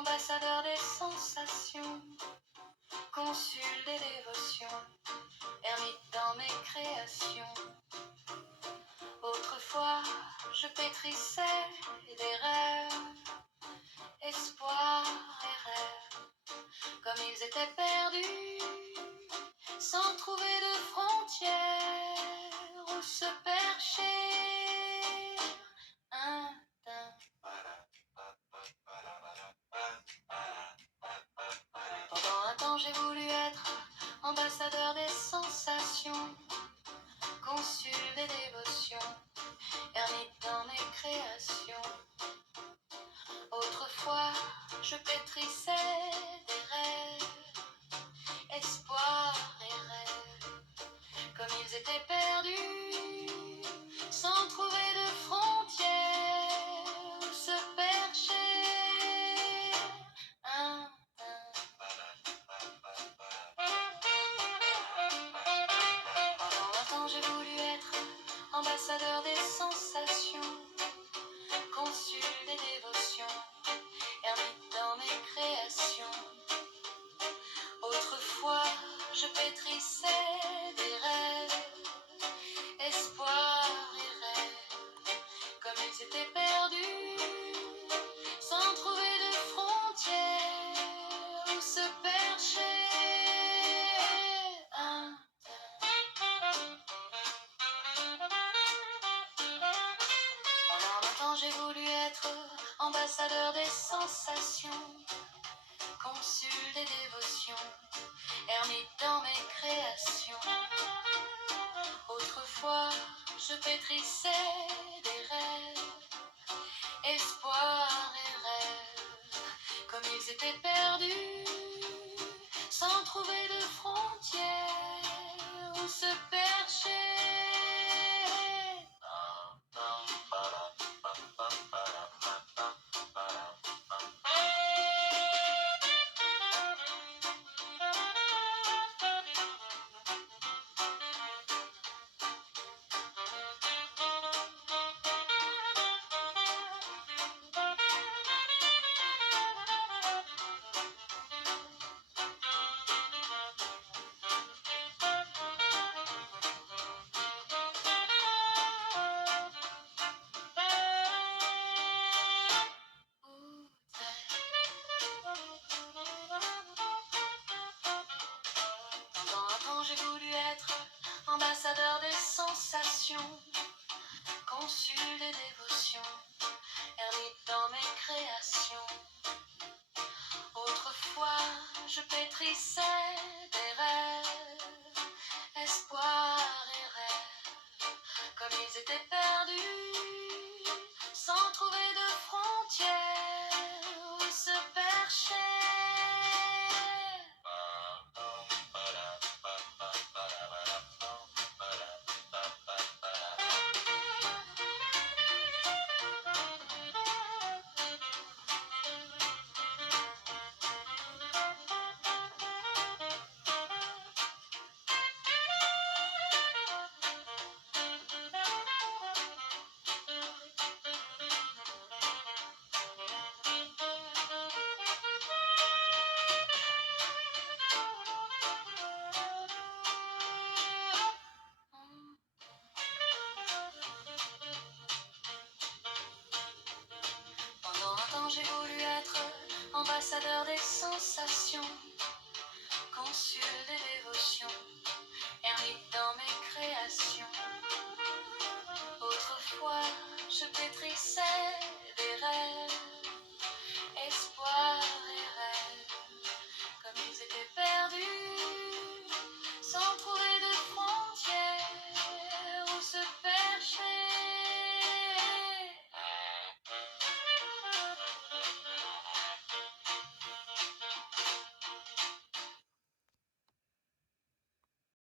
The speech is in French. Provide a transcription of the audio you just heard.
ambassadeur des sensations, consul des dévotions, ermite dans mes créations. Autrefois, je pétrissais des rêves, espoirs et rêves, comme ils étaient perdus, sans trouver de frontières où se percher. Un teint. Pendant un temps, j'ai voulu être ambassadeur des sensations, consul des dévotions, ermite dans mes créations. Autrefois, je pétrissais des rêves, espoirs et rêves, comme ils étaient perdus, sans trouver de frontières où se percher. Un Pendant longtemps, j'ai voulu être ambassadeur des sensations, consul des dévotions, ermite dans mes créations. Autrefois, je pétrissais des rêves, espoirs et rêves, comme ils étaient perdus, sans trouver de frontières où se percher. Pendant longtemps, j'ai voulu être ambassadeur des sensations, consul des dévotions, ermite dans mes créations. Autrefois, je pétrissais des rêves, espoirs et rêves, comme ils étaient perdus, sans trouver de frontières où se percher. Pendant un temps, j'ai voulu être ambassadeur des sensations, consul des dévotions, ermite dans mes créations. Autrefois, je pétrissais des rêves, espoirs et rêves, comme ils étaient perdus, sans trouver de frontières où se percher. Pendant un temps, j'ai voulu être ambassadeur des sensations, consul des dévotions, ermite dans mes créations. Autrefois, je pétrissais des rêves, espoirs et